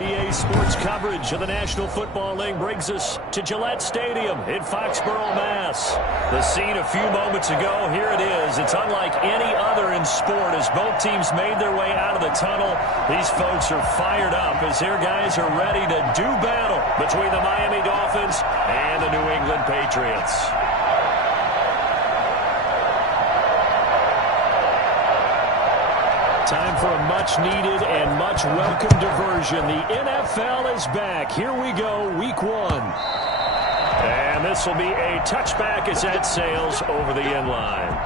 EA Sports coverage of the National Football League brings us to Gillette Stadium in Foxborough, Mass. The scene a few moments ago, here it is. It's unlike any other in sport as both teams made their way out of the tunnel. These folks are fired up as their guys are ready to do battle between the Miami Dolphins and the New England Patriots. Time for a much-needed and much-welcome diversion. The NFL is back. Here we go, Week 1. And this will be a touchback as that sails over the end line.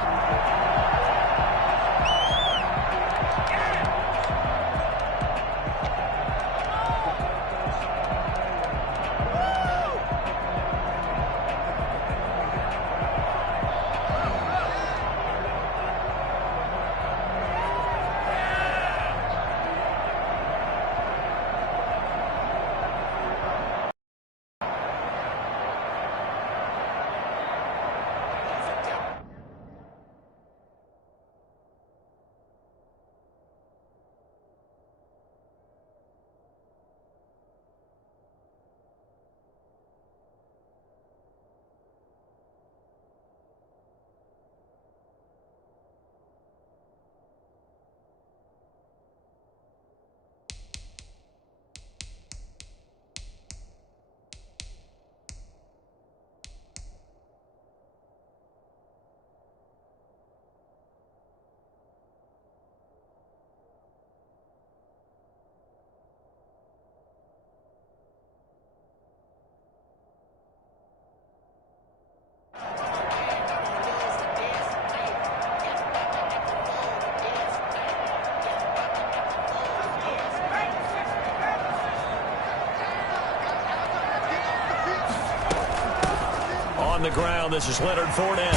On the ground, this is Leonard Fournette.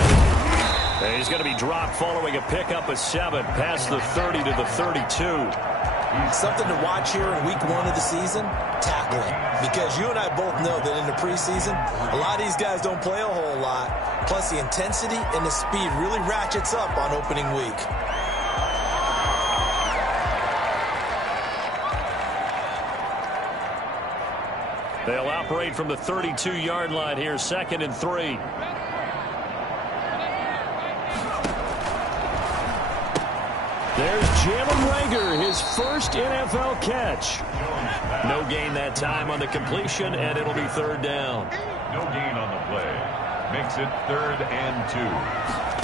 And he's going to be dropped following a pickup of 7 past the 30 to the 32. Something to watch here in week 1 of the season, tackling. Because you and I both know that in the preseason, a lot of these guys don't play a whole lot. Plus, the intensity and the speed really ratchets up on opening week. They'll operate from the 32-yard line here, 2nd and 3. There's Jalen Reagor, his first NFL catch. No gain that time on the completion, and it'll be 3rd down. No gain on the play. Makes it 3rd and 2.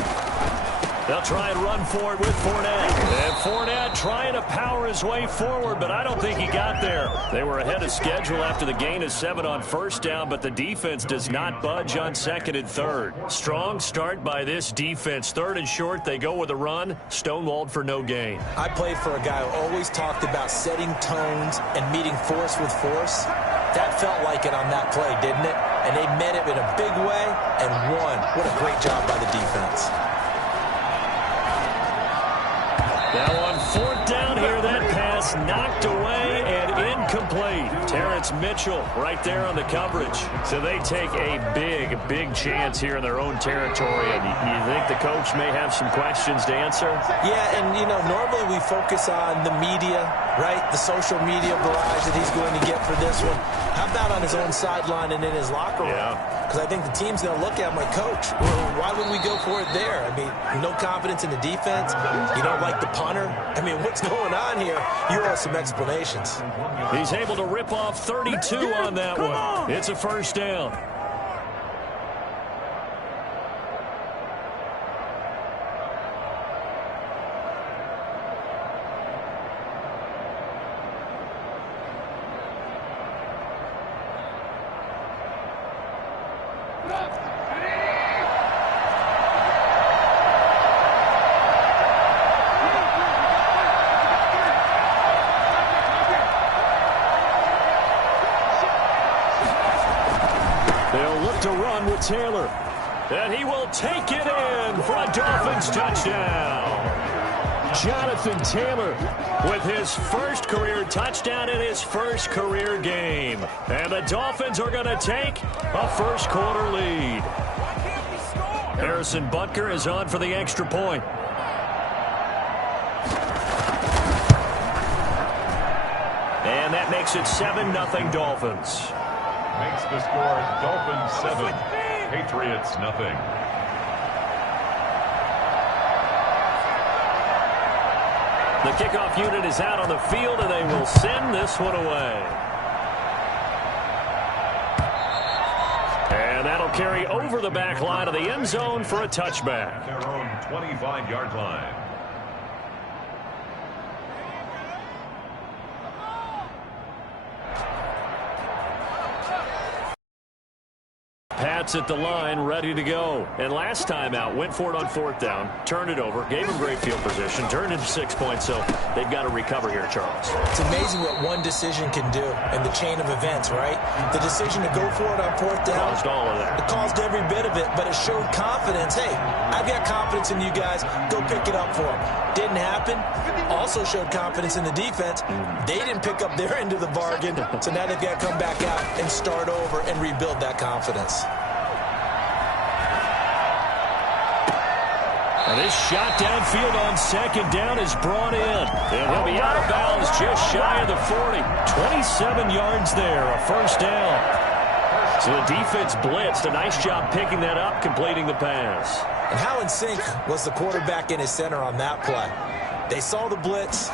They'll try and run for it with Fournette. And Fournette trying to power his way forward, but I don't think he got there. They were ahead of schedule after the gain of 7 on 1st down, but the defense does not budge on 2nd and 3rd. Strong start by this defense. 3rd and short, they go with a run. Stonewalled for no gain. I played for a guy who always talked about setting tones and meeting force with force. That felt like it on that play, didn't it? And they met it in a big way and won. What a great job by the defense. Now on 4th down here, that pass knocked away and incomplete. Terrence Mitchell right there on the coverage. So they take a big chance here in their own territory. And you think the coach may have some questions to answer? Yeah, and, you know, normally we focus on the media, right? The social media barrage that he's going to get for this one. How about on his own sideline and in his locker room? Because I think the team's going to look at him like, Coach, well, why would we go for it there? I mean, no confidence in the defense. You don't like the punter. I mean, what's going on here? You owe some explanations. He's able to rip off 32 on that one. It's a 1st down. To run with Taylor. And he will take it in for a Dolphins touchdown. Jonathan Taylor with his first career touchdown in his first career game. And the Dolphins are going to take a first-quarter lead. Harrison Butker is on for the extra point. And that makes it 7-0 Dolphins. Makes the score Dolphins 7, Patriots nothing. The kickoff unit is out on the field, and they will send this one away. And that'll carry over the back line of the end zone for a touchback. Their own 25-yard line. Pats at the line, ready to go. And last time out, went for it on 4th down, turned it over, gave them great field position, turned into 6 points, so they've got to recover here, Charles. It's amazing what one decision can do in the chain of events, right? The decision to go for it on 4th down. Caused all of that. It caused every bit of it, but it showed confidence. Hey, I've got confidence in you guys. Go pick it up for them. Didn't happen. Also showed confidence in the defense. They didn't pick up their end of the bargain, so now they've got to come back out and start over and rebuild that confidence. And this shot downfield on 2nd down is brought in. And he'll be out of bounds just shy of the 40. 27 yards there, a 1st down. So the defense blitzed. A nice job picking that up, completing the pass. And how in sync was the quarterback in his center on that play? They saw the blitz,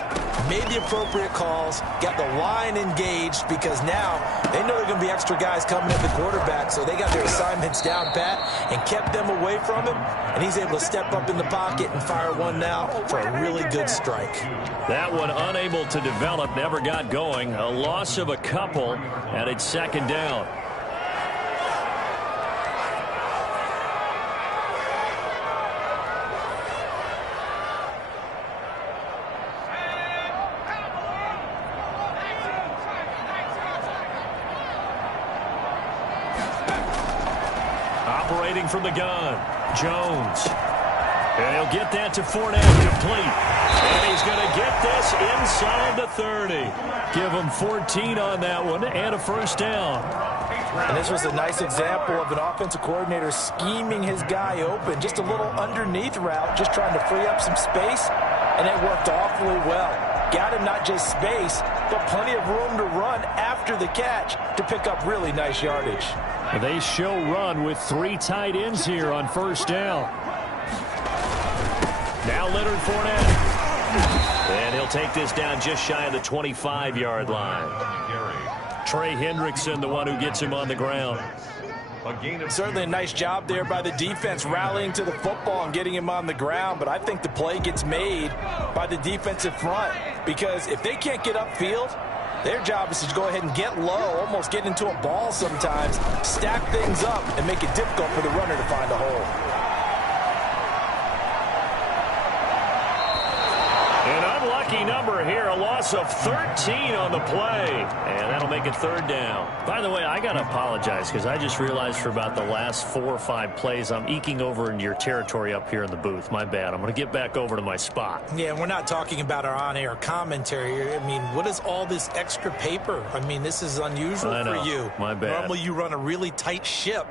made the appropriate calls, got the line engaged because now they know there are going to be extra guys coming at the quarterback, so they got their assignments down pat and kept them away from him, and he's able to step up in the pocket and fire one now for a really good strike. That one unable to develop, never got going. A loss of a couple, and it's 2nd down. Operating from the gun, Jones. And he'll get that to Fournette, complete. And he's going to get this inside the 30. Give him 14 on that one and a 1st down. And this was a nice example of an offensive coordinator scheming his guy open. Just a little underneath route, just trying to free up some space, and it worked awfully well. Got him not just space, but plenty of room to run after the catch to pick up really nice yardage. They show run with 3 tight ends here on 1st down. Now Leonard Fournette. And he'll take this down just shy of the 25-yard line. Trey Hendrickson, the one who gets him on the ground. Certainly a nice job there by the defense rallying to the football and getting him on the ground, but I think the play gets made by the defensive front because if they can't get upfield, their job is to go ahead and get low, almost get into a ball sometimes, stack things up, and make it difficult for the runner to find a hole. An unlucky number here, a loss of 13 on the play, and that'll make it 3rd down. By the way, I got to apologize because I just realized for about the last 4 or 5 plays, I'm eking over into your territory up here in the booth. My bad. I'm going to get back over to my spot. Yeah, we're not talking about our on-air commentary. I mean, what is all this extra paper? I mean, this is unusual for you. My bad. Normally you run a really tight ship.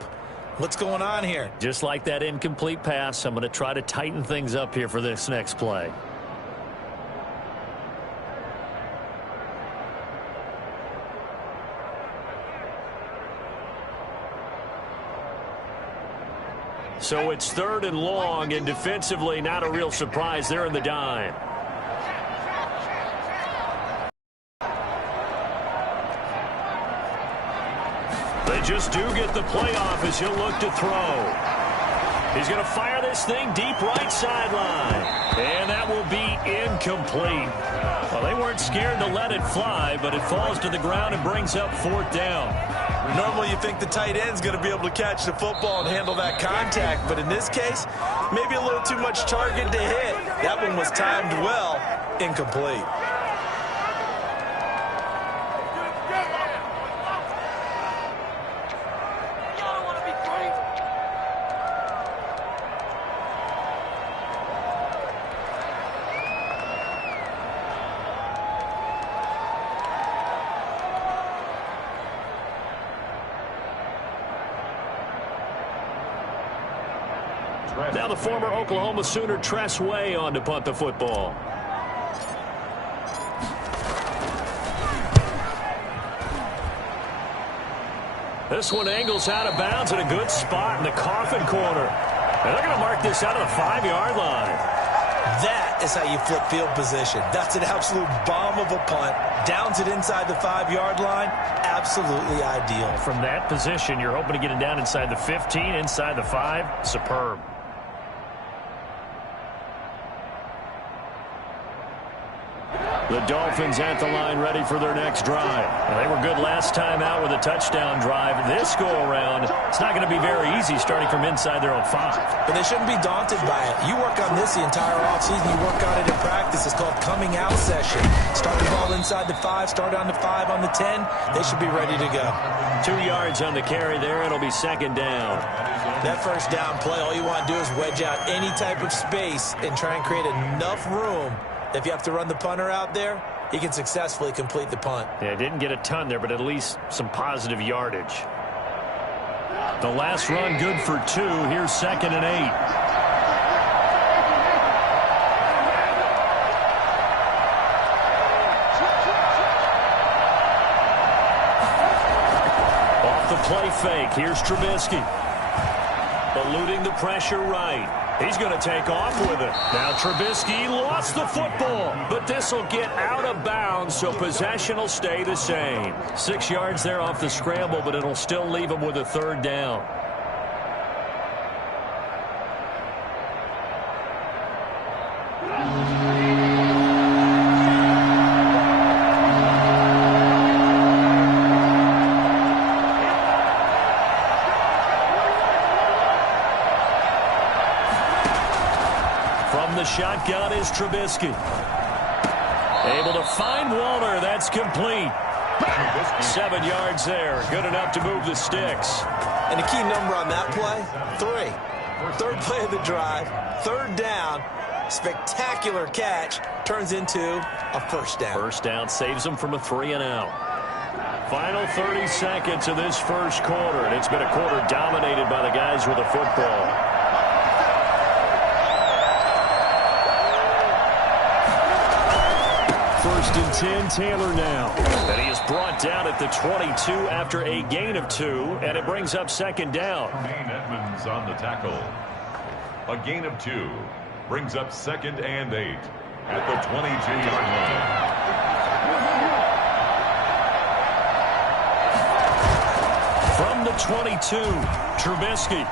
What's going on here? Just like that incomplete pass, I'm going to try to tighten things up here for this next play. So it's 3rd and long, and defensively not a real surprise. They're in the dime. They just do get the playoff as he'll look to throw. He's going to fire this thing deep right sideline. And that will be incomplete. Well, they weren't scared to let it fly, but it falls to the ground and brings up 4th down. Normally you think the tight end's going to be able to catch the football and handle that contact, but in this case, maybe a little too much target to hit. That one was timed well, incomplete. Now the former Oklahoma Sooner Tress Way on to punt the football. This one angles out of bounds in a good spot in the coffin corner. And they're going to mark this out of the 5-yard line. That is how you flip field position. That's an absolute bomb of a punt. Downs it inside the 5-yard line. Absolutely ideal. From that position, you're hoping to get it down inside the 15, inside the 5. Superb. The Dolphins at the line ready for their next drive. Now, they were good last time out with a touchdown drive. This go-around, it's not going to be very easy starting from inside their own 5. But they shouldn't be daunted by it. You work on this the entire offseason. You work on it in practice. It's called coming out session. Start the ball inside the 5, start on the 5, on the 10. They should be ready to go. 2 yards on the carry there. It'll be second down. That first down play, all you want to do is wedge out any type of space and try and create enough room. If you have to run the punter out there, he can successfully complete the punt. Yeah, didn't get a ton there, but at least some positive yardage. The last run good for 2. Here's 2nd and 8. Off the play fake. Here's Trubisky. Eluding the pressure right. He's going to take off with it. Now Trubisky lost the football, but this will get out of bounds, so possession will stay the same. 6 yards there off the scramble, but it'll still leave him with a 3rd down. The shotgun is Trubisky. Able to find Waller. That's complete. 7 yards there. Good enough to move the sticks. And the key number on that play, 3. 3rd play of the drive, 3rd down. Spectacular catch. Turns into a 1st down. 1st down saves them from a 3 and out. Final 30 seconds of this first quarter. And it's been a quarter dominated by the guys with the football. 1st and 10, Taylor now. And he is brought down at the 22 after a gain of 2, and it brings up 2nd down. Edmonds on the tackle. A gain of 2 brings up 2nd and 8 at the 22-yard From line. the 22, Trubisky.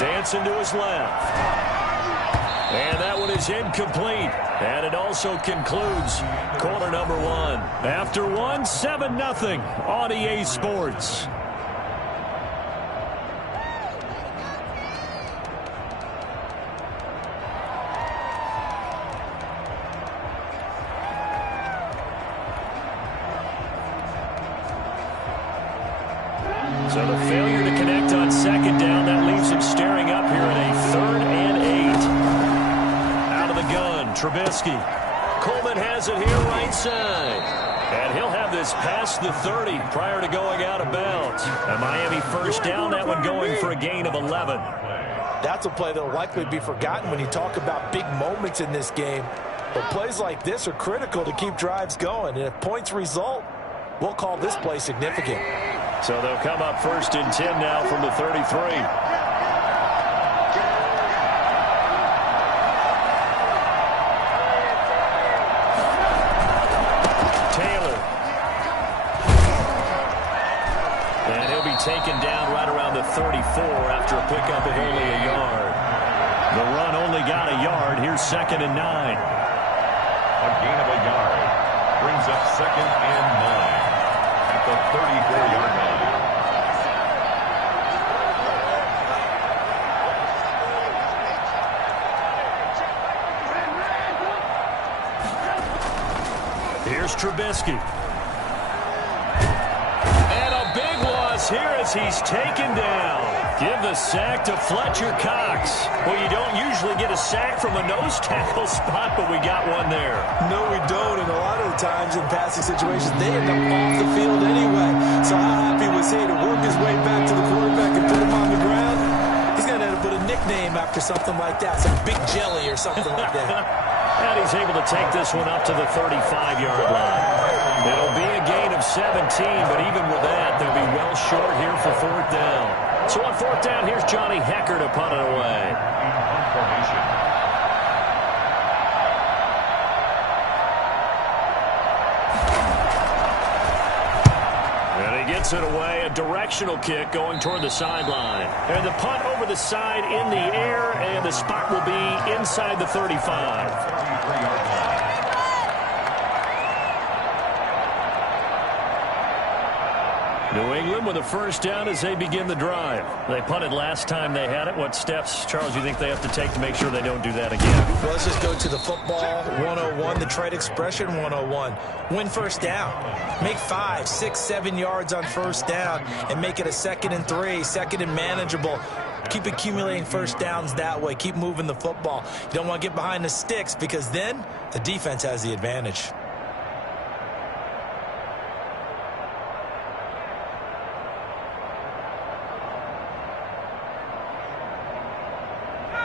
Dancing to his left. And that one is incomplete. And it also concludes quarter number 1. After 1, 7-0 on EA Sports. So the failure to connect on 2nd down, that leaves him staring up here at a 3rd and 8. Out of the gun, Trubisky. Coleman has it here right side. And he'll have this past the 30 prior to going out of bounds. A Miami 1st down, that one going for a gain of 11. That's a play that will likely be forgotten when you talk about big moments in this game. But plays like this are critical to keep drives going. And if points result, we'll call this play significant. So they'll come up 1st and 10 now from the 33. Taken down right around the 34 after a pickup of only a yard. The run only got a yard. Here's 2nd and 9. A gain of a yard brings up 2nd and 9 at the 34-yard line. Here's Trubisky. Here as he's taken down. Give the sack to Fletcher Cox. Well, you don't usually get a sack from a nose tackle spot, but we got one there. No, we don't. And a lot of the times in passing situations, they end up off the field anyway. So how happy was he to work his way back to the quarterback and put him on the ground? He's going to end up with a nickname after something like that, some Big Jelly or something like that. And he's able to take this one up to the 35-yard line. It'll be a gain of 17, but even with that, the short here for fourth down. So on fourth down, here's Johnny Hekker to punt it away. And he gets it away, a directional kick going toward the sideline. And the punt over the side in the air, and the spot will be inside the 35. New England with a first down as they begin the drive. They punted last time they had it. What steps, Charles, do you think they have to take to make sure they don't do that again? Well, let's just go to the football 101, the trade expression 101. Win first down. Make 5, 6, 7 yards on first down and make it a 2nd and 3, 2nd and manageable. Keep accumulating first downs that way. Keep moving the football. You don't want to get behind the sticks because then the defense has the advantage.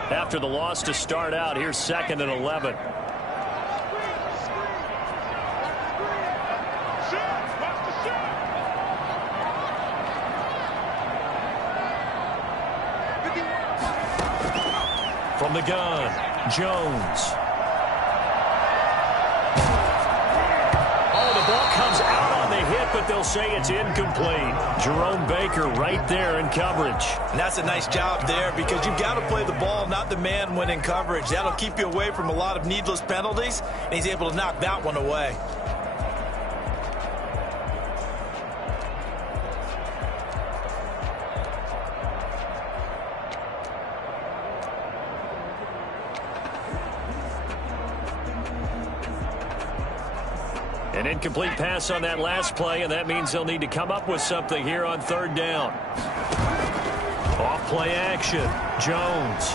After the loss to start out, here's 2nd and 11. From the gun, Jones. Oh, the ball comes out on the hit, but they'll say it's incomplete. Jerome Baker right there in coverage. And that's a nice job there because you've got to play the ball, not the man when in coverage. That'll keep you away from a lot of needless penalties, and he's able to knock that one away. An incomplete pass on that last play, and that means they'll need to come up with something here on third down. Off play action. Jones.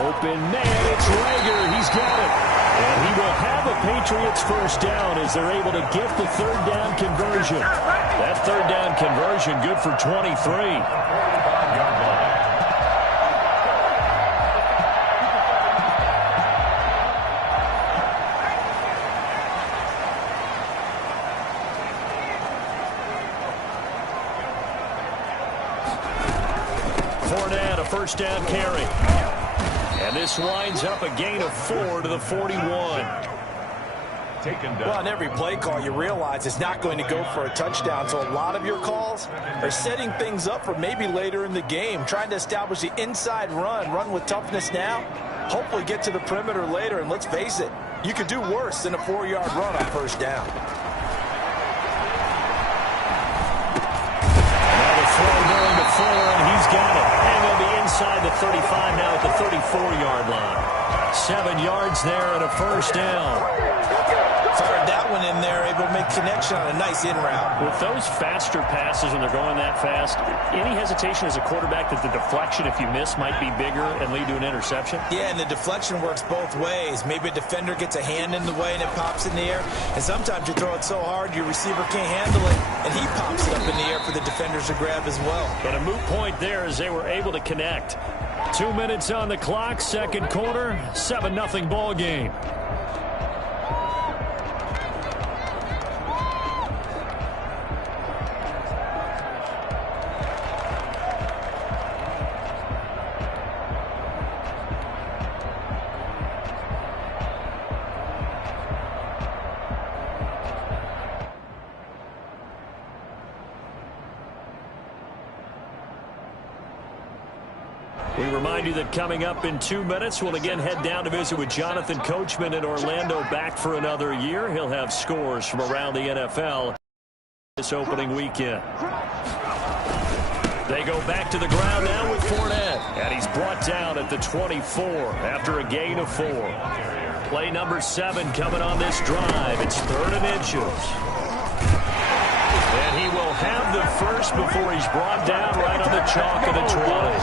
Open man. It's Reagor. He's got it. And he will have a Patriots first down as they're able to get the third down conversion. That third down conversion good for 23. First down carry. And this winds up a gain of 4 to the 41. Well, on every play call, you realize it's not going to go for a touchdown. So a lot of your calls are setting things up for maybe later in the game, trying to establish the inside run with toughness now, hopefully get to the perimeter later. And let's face it, you could do worse than a 4-yard run on first down. Now the throw going to Fuller, and he's got it. Inside the 35 now at the 34-yard line. 7 yards there and a first down. Fired that one in there, able to make connection on a nice in route. With those faster passes when they're going that fast, any hesitation as a quarterback that the deflection, if you miss, might be bigger and lead to an interception? Yeah, and the deflection works both ways. Maybe a defender gets a hand in the way and it pops in the air. And sometimes you throw it so hard your receiver can't handle it, and he pops it up in the air for the defenders to grab as well. But a moot point there as they were able to connect. 2 minutes on the clock, second quarter, 7-0 ball game. We remind you that coming up in 2 minutes, we'll again head down to visit with Jonathan Coachman in Orlando, back for another year. He'll have scores from around the NFL this opening weekend. They go back to the ground now with Fournette, and he's brought down at the 24 after a gain of 4. Play number 7 coming on this drive. It's 3rd and inches. And he will have the first before he's brought down right on the chalk of the 20.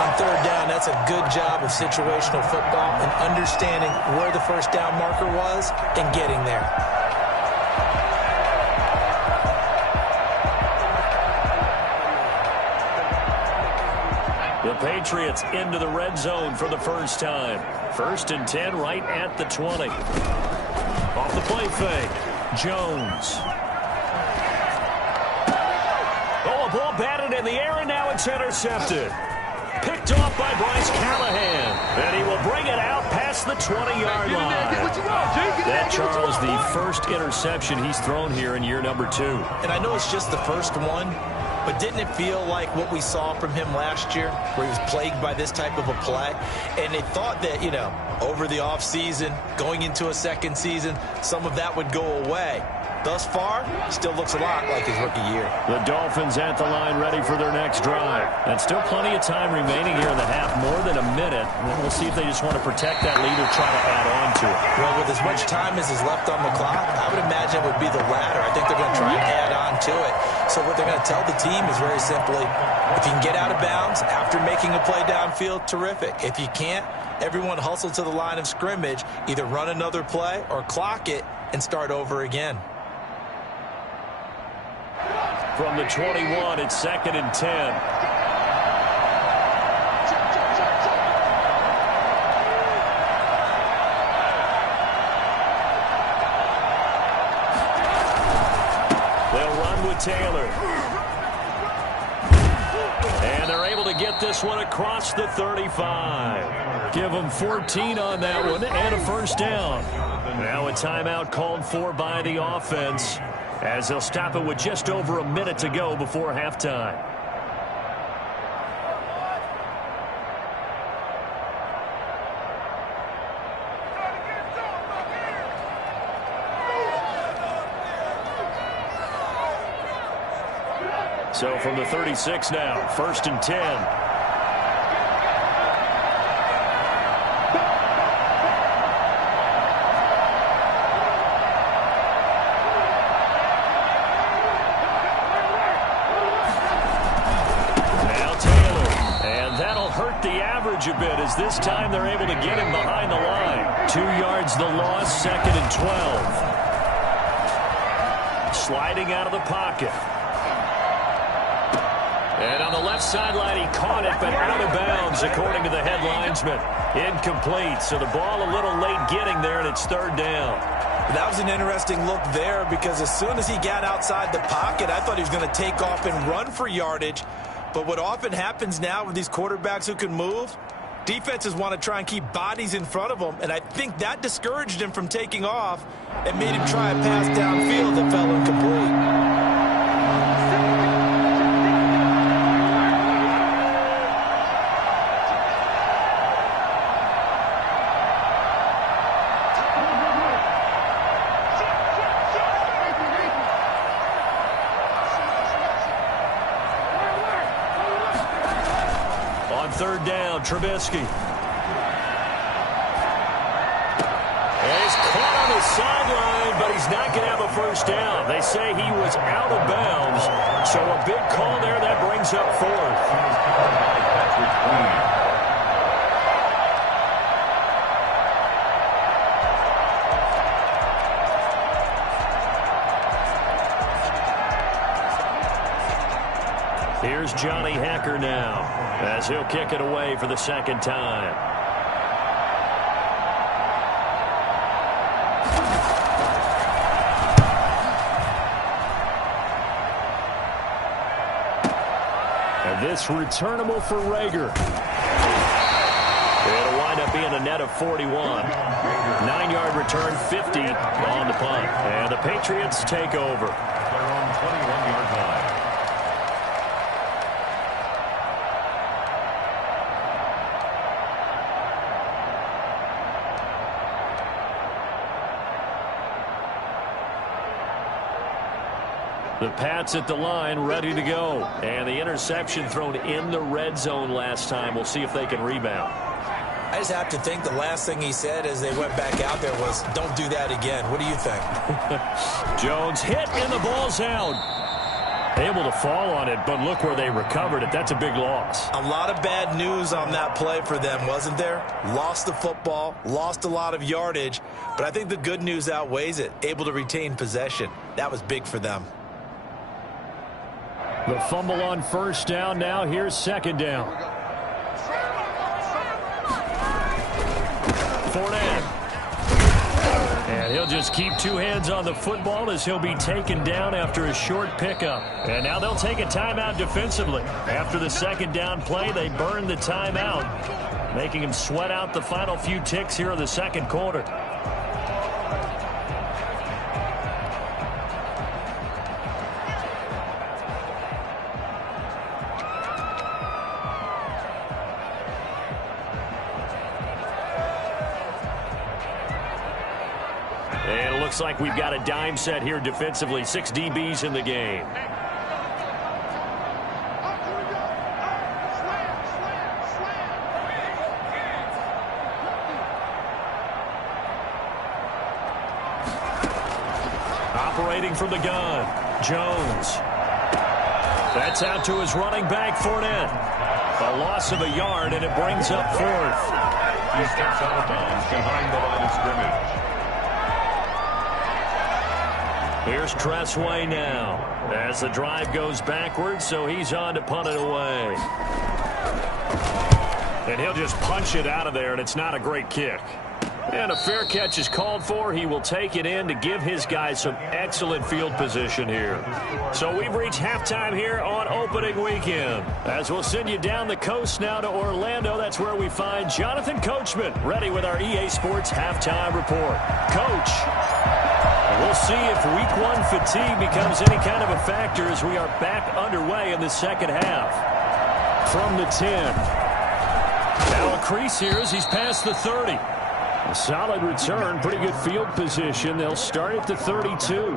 On third down, that's a good job of situational football and understanding where the first down marker was and getting there. The Patriots into the red zone for the first time. 1st and 10 right at the 20. Off the play fake, Jones. ball batted in the air, and now it's intercepted. Picked off by Bryce Callahan. And he will bring it out past the 20-yard line. That, Charles, the first interception he's thrown here in year number 2. And I know it's just the first one, but didn't it feel like what we saw from him last year, where he was plagued by this type of a play? And they thought that, you know, over the offseason, going into a second season, some of that would go away. Thus far, still looks a lot like his rookie year. The Dolphins at the line ready for their next drive. And still plenty of time remaining here in the half, more than a minute. And we'll see if they just want to protect that lead or try to add on to it. Well, with as much time as is left on the clock, I would imagine it would be the latter. I think they're going to try and add on to it. So what they're going to tell the team is very simply, if you can get out of bounds after making a play downfield, terrific. If you can't, everyone hustle to the line of scrimmage, either run another play or clock it and start over again. From the 21, it's 2nd and 10. They'll run with Taylor. And they're able to get this one across the 35. Give them 14 on that one and a first down. Now a timeout called for by the offense, as they'll stop it with just over a minute to go before halftime. So from the 36 now, 1st and 10. A bit as this time they're able to get him behind the line. 2 yards the loss, 2nd and 12. Sliding out of the pocket. And on the left sideline he caught it, but out of bounds according to the head linesman. Incomplete, so the ball a little late getting there, and it's 3rd down. That was an interesting look there, because as soon as he got outside the pocket, I thought he was going to take off and run for yardage. But what often happens now with these quarterbacks who can move, defenses want to try and keep bodies in front of them, and I think that discouraged him from taking off and made him try a pass downfield that fell incomplete. Third down, Trubisky. And he's caught on the sideline, but he's not going to have a first down. They say he was out of bounds, so a big call there that brings up 4th. Here's Johnny Hekker now, as he'll kick it away for the 2nd time. And this returnable for Rager. It'll wind up being a net of 41. 9-yard return, 50 on the punt. And the Patriots take over. They're on 21-yard line. The Pats at the line, ready to go. And the interception thrown in the red zone last time. We'll see if they can rebound. I just have to think the last thing he said as they went back out there was, don't do that again. What do you think? Jones hit and the ball's out. Able to fall on it, but look where they recovered it. That's a big loss. A lot of bad news on that play for them, wasn't there? Lost the football, lost a lot of yardage, but I think the good news outweighs it. Able to retain possession. That was big for them. The fumble on first down. Now here's 2nd down. Fournette. And And he'll just keep two hands on the football as he'll be taken down after a short pickup. And now they'll take a timeout defensively. After the second down play, they burn the timeout, making him sweat out the final few ticks here in the second quarter. And it looks like we've got a dime set here defensively. 6 DBs in the game. Operating from the gun, Jones. That's out to his running back, Fournette. A loss of a yard, and it brings up 4th. He steps out of bounds behind the line of scrimmage. Here's Tressway now as the drive goes backwards, so he's on to punt it away. And he'll just punch it out of there, and it's not a great kick. And a fair catch is called for. He will take it in to give his guys some excellent field position here. So we've reached halftime here on opening weekend. As we'll send you down the coast now to Orlando, that's where we find Jonathan Coachman ready with our EA Sports halftime report. Coach, we'll see if week 1 fatigue becomes any kind of a factor as we are back underway in the second half. From the 10. Now a crease here as he's past the 30. A solid return, pretty good field position. They'll start at the 32.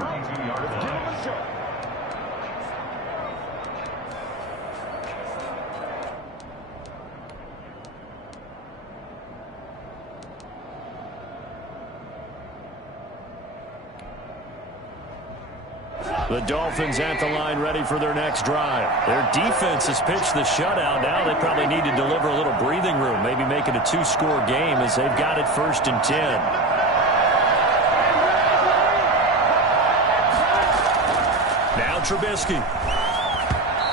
The Dolphins at the line ready for their next drive. Their defense has pitched the shutout. Now they probably need to deliver a little breathing room, maybe make it a 2-score game as they've got it 1st and 10. Now Trubisky.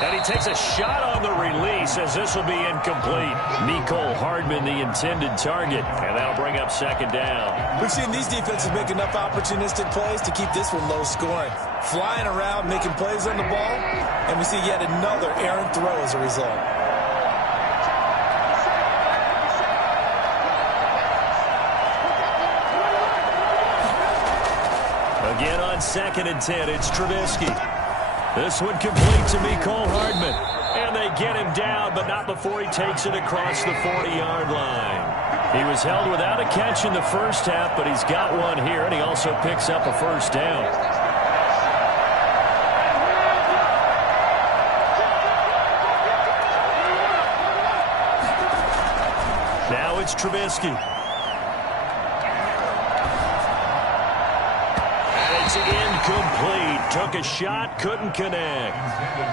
And he takes a shot on the release as this will be incomplete. Mecole Hardman, the intended target, and that'll bring up 2nd down. We've seen these defenses make enough opportunistic plays to keep this one low scoring. Flying around, making plays on the ball, and we see yet another errant throw as a result. Again on 2nd and 10, it's Trubisky. This one complete to Mecole Hardman. And they get him down, but not before he takes it across the 40-yard line. He was held without a catch in the first half, but he's got one here, and he also picks up a 1st down. Now it's Trubisky. And it's incomplete. Took a shot, couldn't connect.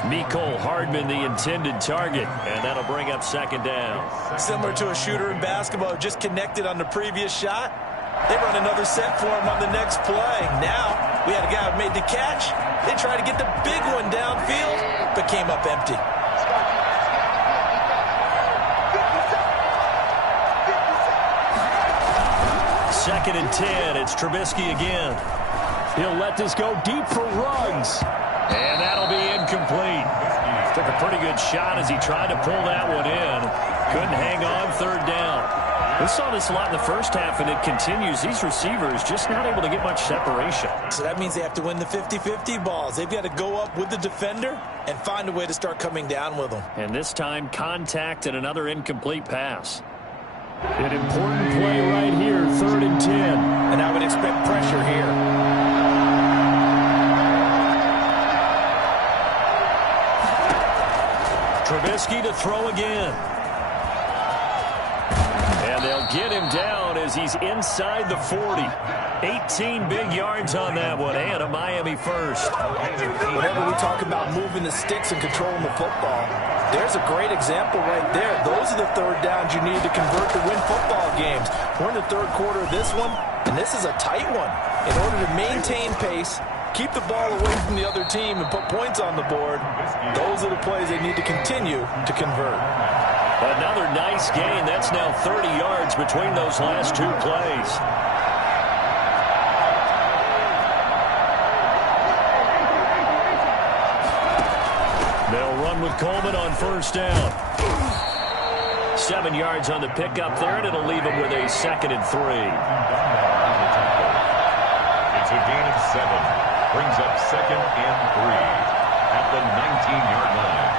Mecole Hardman, the intended target, and that'll bring up 2nd down. Similar to a shooter in basketball, just connected on the previous shot. They run another set for him on the next play. Now, we had a guy who made the catch. They tried to get the big one downfield, but came up empty. Second and 10, it's Trubisky again. He'll let this go deep for Ruggs. And that'll be incomplete. Took a pretty good shot as he tried to pull that one in. Couldn't hang on 3rd down. We saw this a lot in the first half, and it continues. These receivers just not able to get much separation. So that means they have to win the 50-50 balls. They've got to go up with the defender and find a way to start coming down with them. And this time, contact and another incomplete pass. An important play right here, 3rd and 10. And I would expect pressure here. Trubisky to throw again. And they'll get him down as he's inside the 40. 18 big yards on that one, and a Miami 1st. Whenever we talk about moving the sticks and controlling the football, there's a great example right there. Those are the 3rd downs you need to convert to win football games. We're in the 3rd quarter of this one, and this is a tight one. In order to maintain pace, keep the ball away from the other team, and put points on the board, those are the plays they need to continue to convert. Another nice gain. That's now 30 yards between those last 2 plays. They'll run with Coleman on first down. 7 yards on the pickup there, and it'll leave him with a 2nd and 3. It's a gain of 7. Brings up 2nd and 3 at the 19-yard line.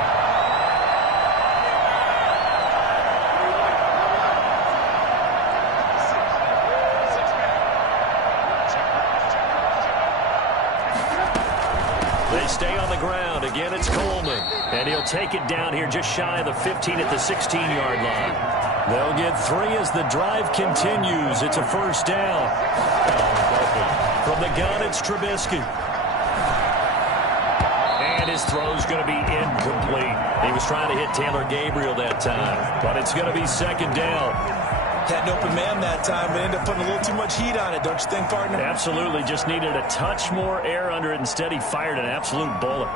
They stay on the ground. Again, it's Coleman. And he'll take it down here just shy of the 15 at the 16-yard line. They'll get 3 as the drive continues. It's a first down. From the gun, it's Trubisky. And his throw's going to be incomplete. He was trying to hit Taylor Gabriel that time. But it's going to be 2nd down. Had an open man that time, but ended up putting a little too much heat on it, don't you think, partner? Absolutely. Just needed a touch more air under it. Instead, he fired an absolute bullet.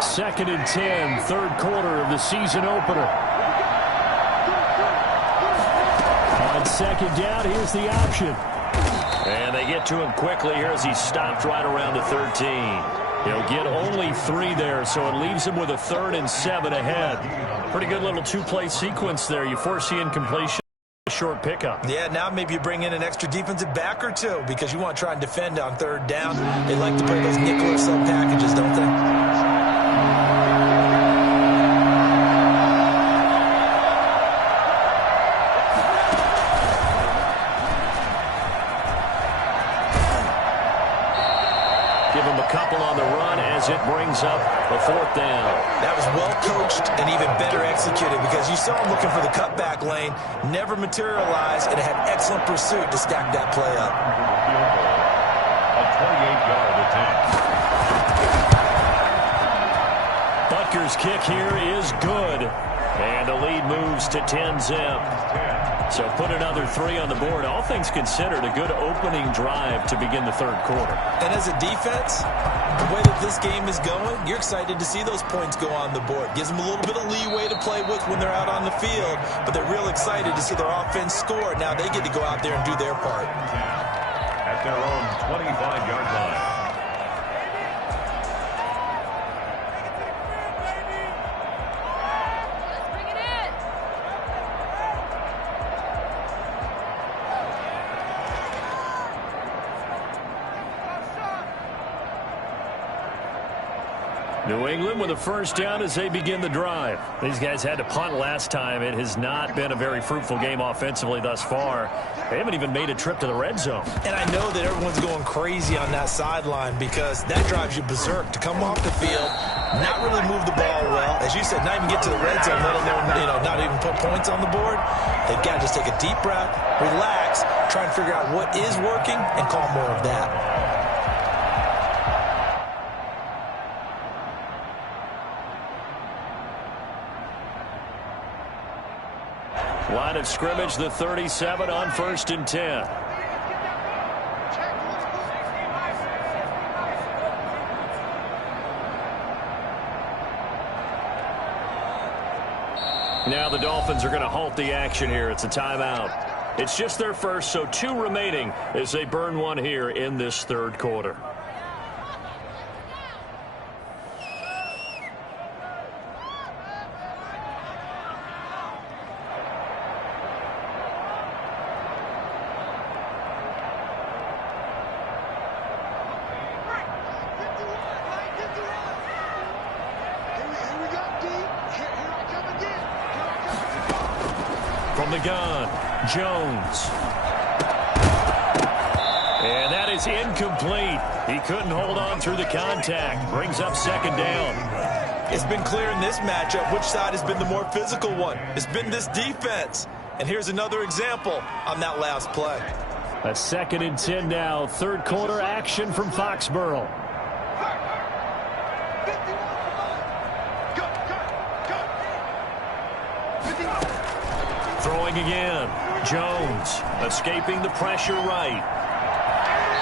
Second and 10, third quarter of the season opener. On second down, here's the option. And they get to him quickly here as he stopped right around the 13. He'll get only 3 there, so it leaves him with a 3rd and 7 ahead. Pretty good little 2-play sequence there. You force the incompletion, short pickup. Yeah, now maybe you bring in an extra defensive back or 2 because you want to try and defend on 3rd down. They like to play those nickel or sub packages, don't they? On the run as it brings up a 4th down. That was well coached and even better executed because you saw him looking for the cutback lane, never materialized, and had excellent pursuit to stack that play up. A 28-yard attempt. Butker's kick here is good, and the lead moves to 10-zip. So put another 3 on the board. All things considered, a good opening drive to begin the 3rd quarter. And as a defense, the way that this game is going, you're excited to see those points go on the board. Gives them a little bit of leeway to play with when they're out on the field, but they're real excited to see their offense score. Now they get to go out there and do their part. At their own 25-yard line. New England with a first down as they begin the drive. These guys had to punt last time. It has not been a very fruitful game offensively thus far. They haven't even made a trip to the red zone. And I know that everyone's going crazy on that sideline because that drives you berserk. To come off the field, not really move the ball well. As you said, not even get to the red zone, let alone, not even put points on the board. They've got to just take a deep breath, relax, try and figure out what is working, and call more of that. Line of scrimmage, the 37 on 1st and 10. Now the Dolphins are going to halt the action here. It's a timeout. It's just their first, so 2 remaining as they burn 1 here in this 3rd quarter. From the gun, Jones. And that is incomplete. He couldn't hold on through the contact. Brings up 2nd down. It's been clear in this matchup which side has been the more physical one. It's been this defense. And here's another example on that last play. A 2nd and 10 now. 3rd quarter action from Foxborough. Throwing again. Jones escaping the pressure right.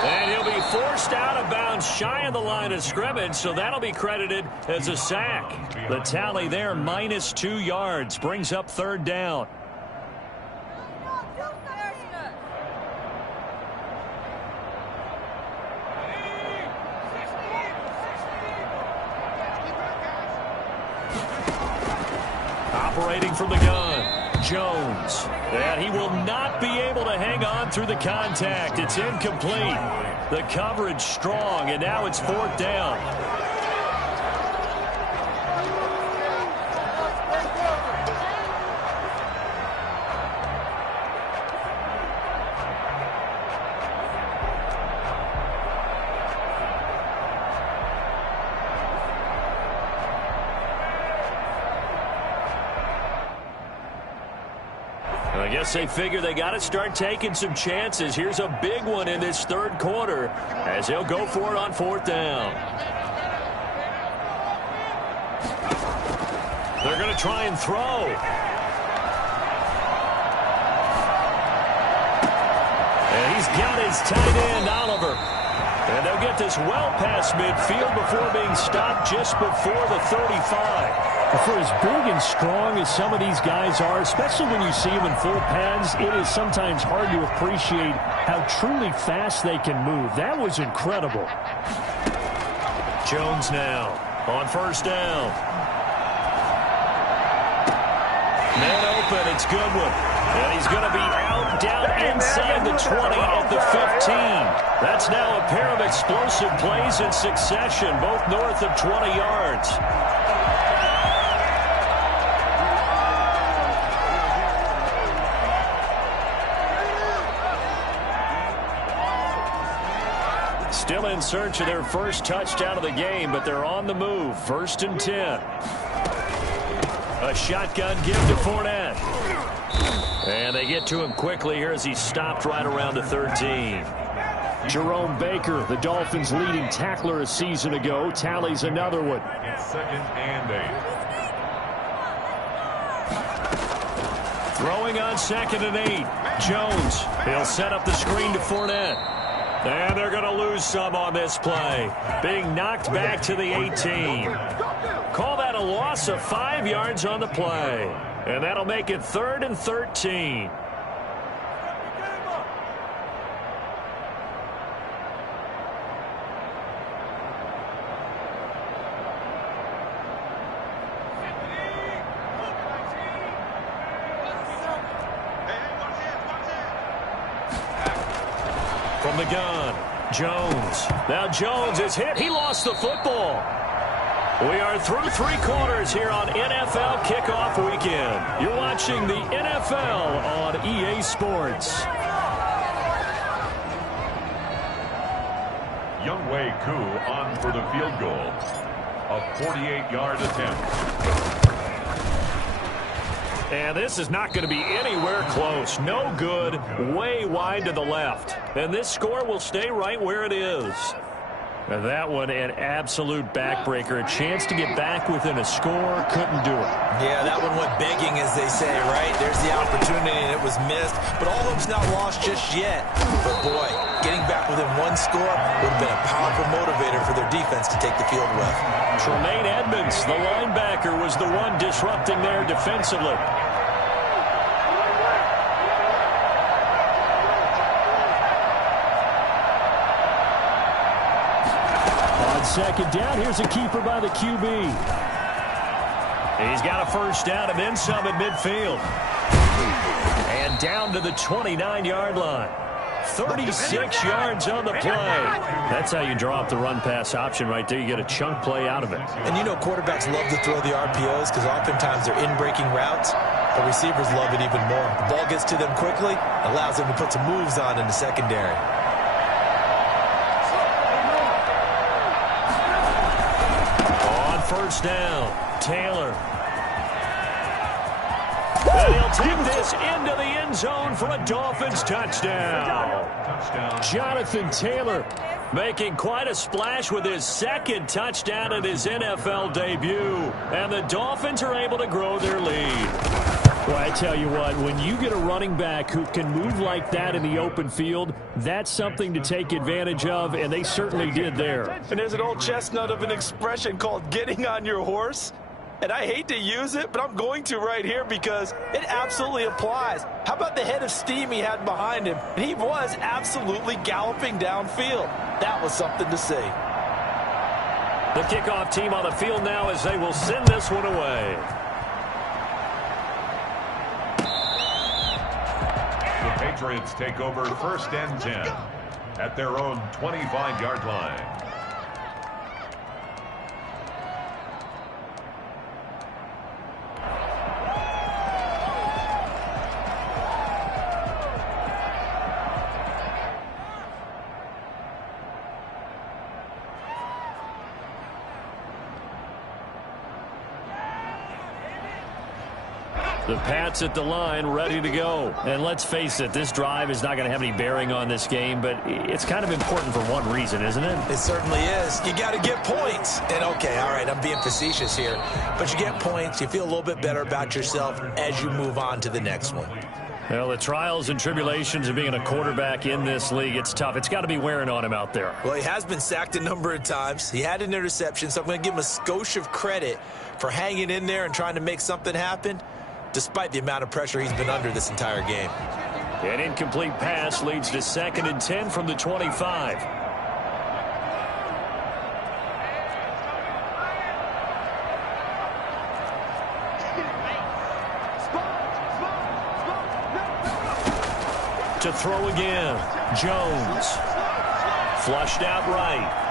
And he'll be forced out of bounds shy of the line of scrimmage, so that'll be credited as a sack. The tally there, -2 yards, brings up 3rd down. Operating from the gun, Jones. And he will not be able to hang on through the contact. It's incomplete. The coverage strong, and now it's 4th down. I guess they figure they got to start taking some chances. Here's a big one in this 3rd quarter as they'll go for it on 4th down. They're going to try and throw. And he's got his tight end, Oliver. And they'll get this well past midfield before being stopped just before the 35. For as big and strong as some of these guys are, especially when you see them in full pads, it is sometimes hard to appreciate how truly fast they can move. That was incredible. Jones now on 1st down. Man open, it's Goodwin. And he's going to be out down inside the 20 at the 15. That's now a pair of explosive plays in succession, both north of 20 yards. Still in search of their first touchdown of the game, but they're on the move. 1st and 10. A shotgun give to Fournette. And they get to him quickly here as he's stopped right around the 13. Jerome Baker, the Dolphins' leading tackler a season ago, tallies another one. It's 2nd and 8. Throwing on 2nd and 8. Jones. He'll set up the screen to Fournette. And they're going to lose some on this play. Being knocked back to the 18. Call that a loss of 5 yards on the play. And that'll make it 3rd and 13. From the gun, Jones. Now Jones is hit. He lost the football. We are through 3 quarters here on NFL Kickoff Weekend. You're watching the NFL on EA Sports. Younghoe Koo on for the field goal. A 48-yard attempt. And this is not going to be anywhere close. No good. Way wide to the left. And this score will stay right where it is. And that one, an absolute backbreaker. A chance to get back within a score. Couldn't do it. Yeah, that one went begging, as they say, right? There's the opportunity, and it was missed. But all hope's not lost just yet. But, boy, getting back within 1 score would have been a powerful motivator for their defense to take the field with. Tremaine Edmonds, the linebacker, was the one disrupting there defensively. On 2nd down, here's a keeper by the QB. He's got a 1st down and then some at midfield. And down to the 29-yard line. 36 yards on the play. That's how you draw up the run-pass option right there. You get a chunk play out of it. And you know quarterbacks love to throw the RPOs because oftentimes they're in-breaking routes. But receivers love it even more. The ball gets to them quickly, allows them to put some moves on in the secondary. On 1st down, Taylor. And he'll take this into the end zone for a Dolphins touchdown. Jonathan Taylor making quite a splash with his second touchdown in his NFL debut. And the Dolphins are able to grow their lead. Well, I tell you what, when you get a running back who can move like that in the open field, that's something to take advantage of, and they certainly did there. And there's an old chestnut of an expression called getting on your horse. And I hate to use it, but I'm going to right here because it absolutely applies. How about the head of steam he had behind him? He was absolutely galloping downfield. That was something to see. The kickoff team on the field now as they will send this one away. The Patriots take over 1st and 10 at their own 25-yard line. The Pats at the line, ready to go. And let's face it, this drive is not going to have any bearing on this game, but it's kind of important for one reason, isn't it? It certainly is. You got to get points. And, okay, all right, I'm being facetious here. But you get points, you feel a little bit better about yourself as you move on to the next one. Well, the trials and tribulations of being a quarterback in this league, it's tough. It's got to be wearing on him out there. Well, he has been sacked a number of times. He had an interception, so I'm going to give him a skosh of credit for hanging in there and trying to make something happen, despite the amount of pressure he's been under this entire game. An incomplete pass leads to 2nd and 10 from the 25. To throw again, Jones. Flushed out right.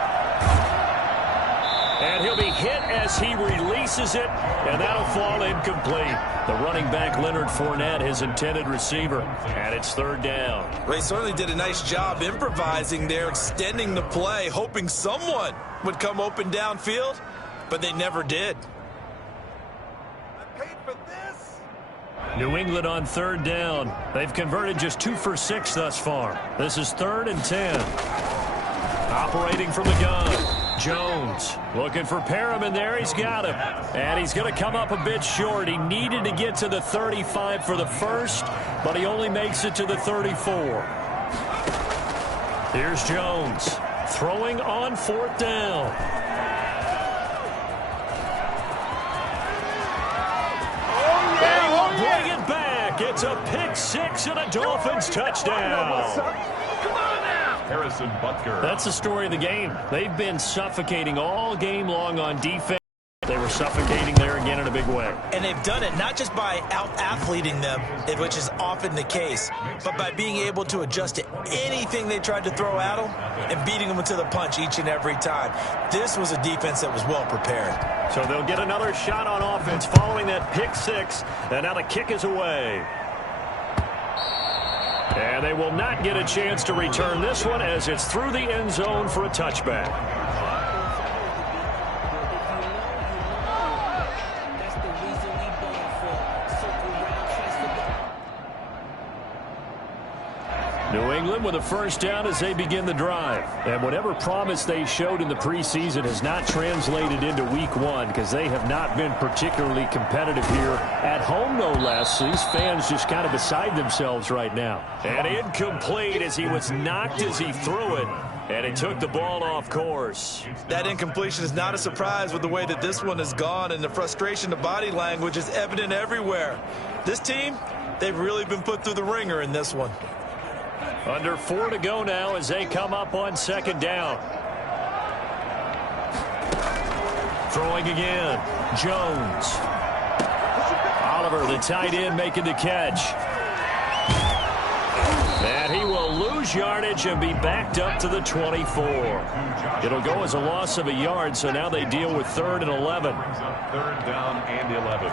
And he'll be hit as he releases it, and that'll fall incomplete. The running back, Leonard Fournette, his intended receiver, and it's 3rd down. Well, he certainly did a nice job improvising there, extending the play, hoping someone would come open downfield, but they never did. I paid for this. New England on 3rd down. They've converted just 2 for 6 thus far. This is 3rd and 10. Operating from the gun. Jones looking for Perriman there. He's got him. And he's going to come up a bit short. He needed to get to the 35 for the first, but he only makes it to the 34. Here's Jones throwing on 4th down. And he will bring it back. It's a pick 6 and a Dolphins touchdown. Harrison Butker. That's the story of the game. They've been suffocating all game long on defense. They were suffocating there again in a big way. And they've done it not just by out-athleting them, which is often the case, but by being able to adjust to anything they tried to throw at them and beating them to the punch each and every time. This was a defense that was well prepared. So they'll get another shot on offense following that pick 6, and now the kick is away. And they will not get a chance to return this one as it's through the end zone for a touchback. New England with a 1st down as they begin the drive. And whatever promise they showed in the preseason has not translated into week 1 because they have not been particularly competitive here at home, no less. So these fans just kind of beside themselves right now. And incomplete as he was knocked as he threw it. And it took the ball off course. That incompletion is not a surprise with the way that this one has gone, and the frustration, the body language is evident everywhere. This team, they've really been put through the ringer in this one. Under 4 to go now as they come up on 2nd down. Throwing again. Jones. Oliver, the tight end, making the catch. And he will lose yardage and be backed up to the 24. It'll go as a loss of a yard, so now they deal with 3rd and 11. 3rd down and 11.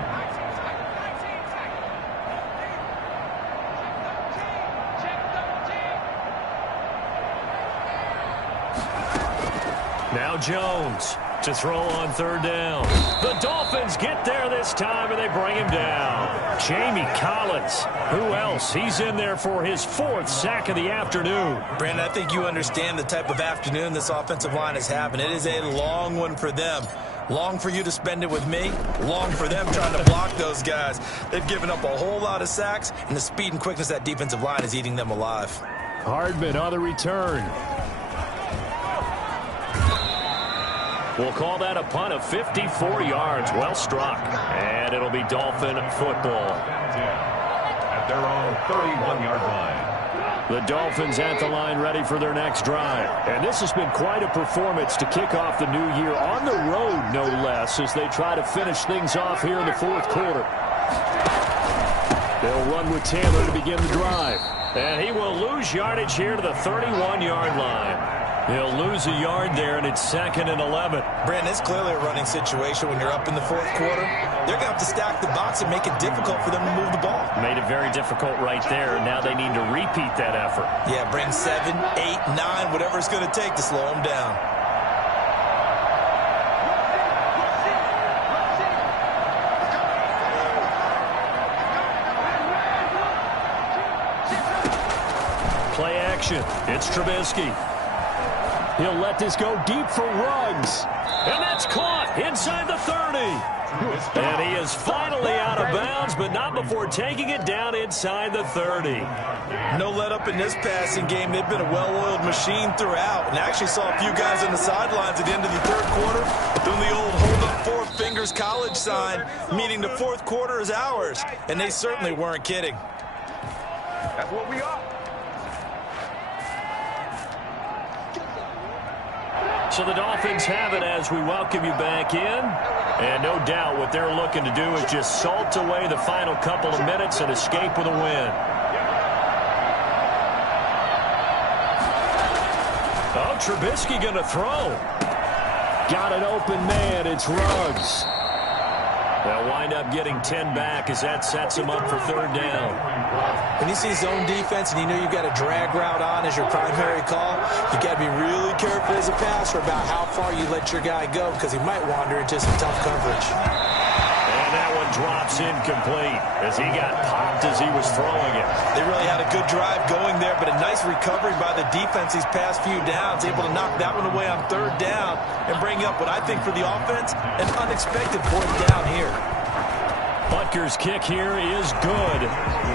Now Jones to throw on 3rd down. The Dolphins get there this time, and they bring him down. Jamie Collins. Who else? He's in there for his 4th sack of the afternoon. Brandon, I think you understand the type of afternoon this offensive line is having. It is a long one for them. Long for you to spend it with me. Long for them trying to block those guys. They've given up a whole lot of sacks, and the speed and quickness of that defensive line is eating them alive. Hardman on the return. We'll call that a punt of 54 yards. Well struck. And it'll be Dolphin football. At their own 31-yard line. The Dolphins at the line ready for their next drive. And this has been quite a performance to kick off the new year on the road, no less, as they try to finish things off here in the 4th quarter. They'll run with Taylor to begin the drive. And he will lose yardage here to the 31-yard line. He'll lose a yard there, and it's 2nd and 11. Brandon, it's clearly a running situation when you're up in the 4th quarter. They're going to have to stack the box and make it difficult for them to move the ball. Made it very difficult right there, and now they need to repeat that effort. Yeah, bring 7, 8, 9, whatever it's going to take to slow them down. Play action. It's Trubisky. He'll let this go deep for Ruggs. And that's caught inside the 30. And he is finally out of bounds, but not before taking it down inside the 30. No let up in this passing game. They've been a well-oiled machine throughout. And I actually saw a few guys on the sidelines at the end of the 3rd quarter doing the old hold up 4 fingers college sign, meaning the 4th quarter is ours. And they certainly weren't kidding. That's what we are. So the Dolphins have it as we welcome you back in. And no doubt what they're looking to do is just salt away the final couple of minutes and escape with a win. Oh, Trubisky going to throw. Got an open man. It's Ruggs. They'll wind up getting 10 back as that sets him up for 3rd down. When you see zone defense and you know you've got a drag route on as your primary call, you got to be really careful as a passer about how far you let your guy go because he might wander into some tough coverage. And that one drops incomplete as he got popped as he was throwing it. They really had a good drive going there, but a nice recovery by the defense these past few downs, able to knock that one away on 3rd down and bring up what I think for the offense, an unexpected 4th down here. Butker's kick here is good.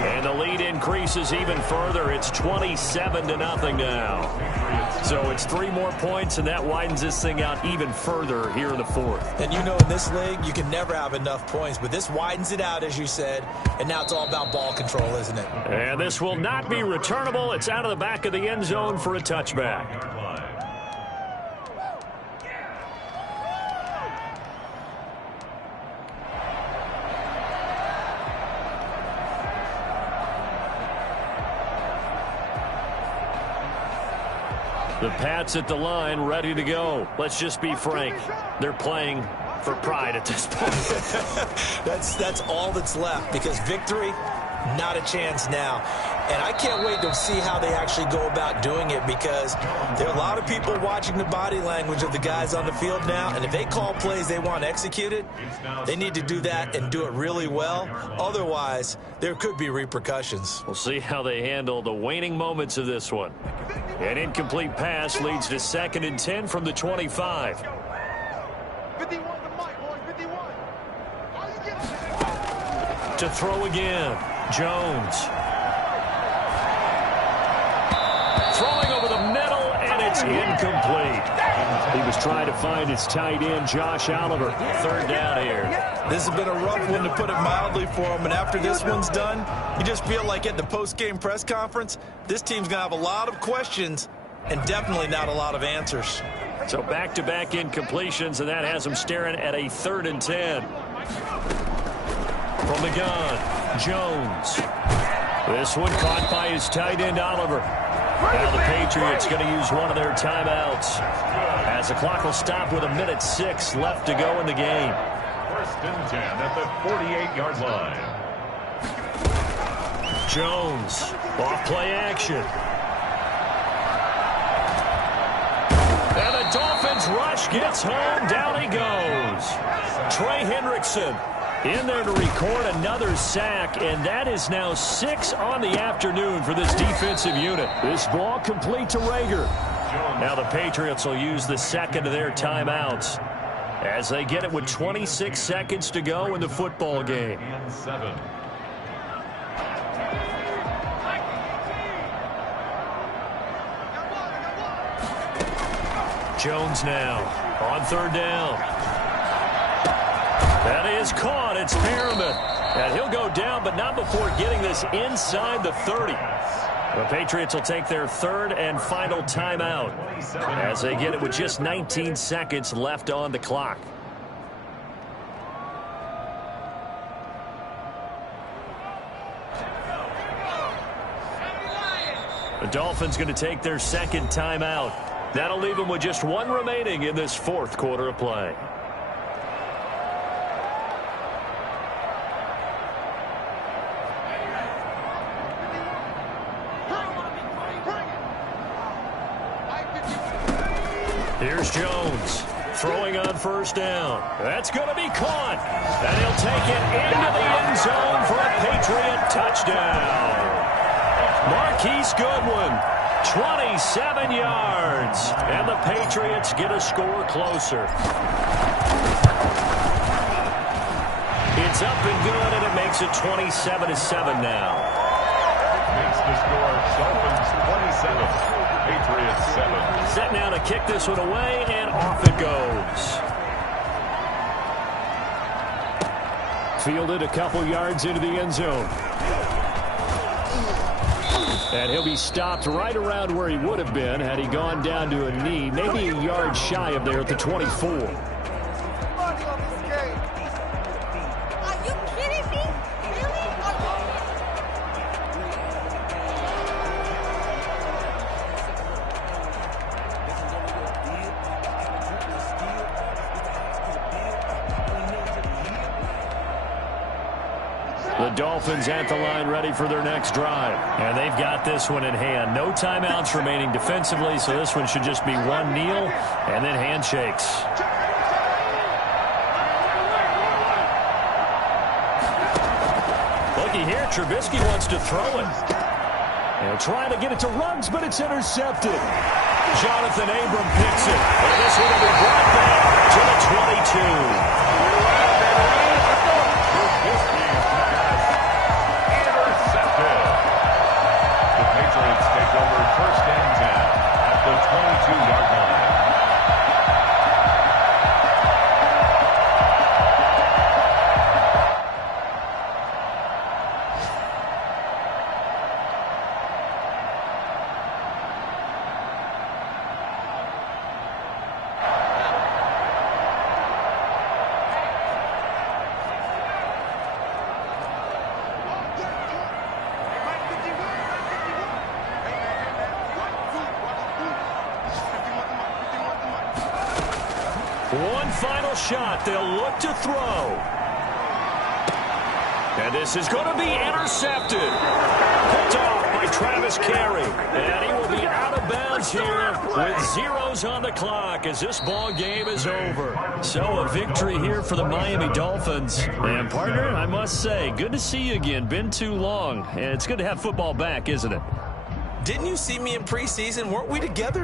And the lead increases even further. It's 27-0 now. So it's 3 more points, and that widens this thing out even further here in the 4th. And you know in this league, you can never have enough points, but this widens it out, as you said, and now it's all about ball control, isn't it? And this will not be returnable. It's out of the back of the end zone for a touchback. The Pats at the line, ready to go. Let's just be frank. They're playing for pride at this point. That's all that's left because victory, not a chance now. And I can't wait to see how they actually go about doing it because there are a lot of people watching the body language of the guys on the field now. And if they call plays they want executed, they need to do that and do it really well. Otherwise, there could be repercussions. We'll see how they handle the waning moments of this one. An incomplete pass leads to 2nd and 10 from the 25. 51 to Mike, boys, 51. To throw again, Jones. Throwing over the middle, and it's incomplete. He was trying to find his tight end, Josh Oliver. 3rd down here. This has been a rough one, to put it mildly, for him. And after this one's done, you just feel like at the post-game press conference, this team's going to have a lot of questions and definitely not a lot of answers. So back-to-back incompletions, and that has them staring at a 3rd and 10. From the gun, Jones. This one caught by his tight end, Oliver. Now the Patriots going to use one of their timeouts as the clock will stop with 1:06 left to go in the game. 1st and 10 at the 48-yard line. Jones, off play action. And the Dolphins rush gets home. Down he goes. Trey Hendrickson In there to record another sack, and that is now 6 on the afternoon for this defensive unit. This ball complete to Rager. Now the Patriots will use the second of their timeouts as they get it with 26 seconds to go in the football game. And 7. Jones now on 3rd down. That is caught. It's Perriman. And he'll go down, but not before getting this inside the 30. The Patriots will take their 3rd and final timeout as they get it with just 19 seconds left on the clock. The Dolphins going to take their 2nd timeout. That'll leave them with just 1 remaining in this 4th quarter of play. Here's Jones throwing on 1st down. That's going to be caught. And he'll take it into the end zone for a Patriot touchdown. Marquise Goodwin, 27 yards. And the Patriots get a score closer. It's up and good, and it makes it 27-7 now. Makes the score Dolphins 27. Patriots 7. Set now to kick this one away, and off it goes. Fielded a couple yards into the end zone. And he'll be stopped right around where he would have been had he gone down to a knee, maybe a yard shy of there at the 24. The Dolphins at the line ready for their next drive. And they've got this one in hand. No timeouts remaining defensively, so this one should just be one kneel and then handshakes. Looky here, Trubisky wants to throw it. And trying to get it to Ruggs, but it's intercepted. Jonathan Abram picks it. And this one will be brought back to the 22. Take over 1st and 10 at the 22-yard line. One final shot. They'll look to throw. And this is going to be intercepted. Picked off by Travis Carey. And he will be out of bounds here with zeros on the clock as this ball game is over. So a victory here for the Miami Dolphins. And partner, I must say, good to see you again. Been too long. And it's good to have football back, isn't it? Didn't you see me in preseason? Weren't we together?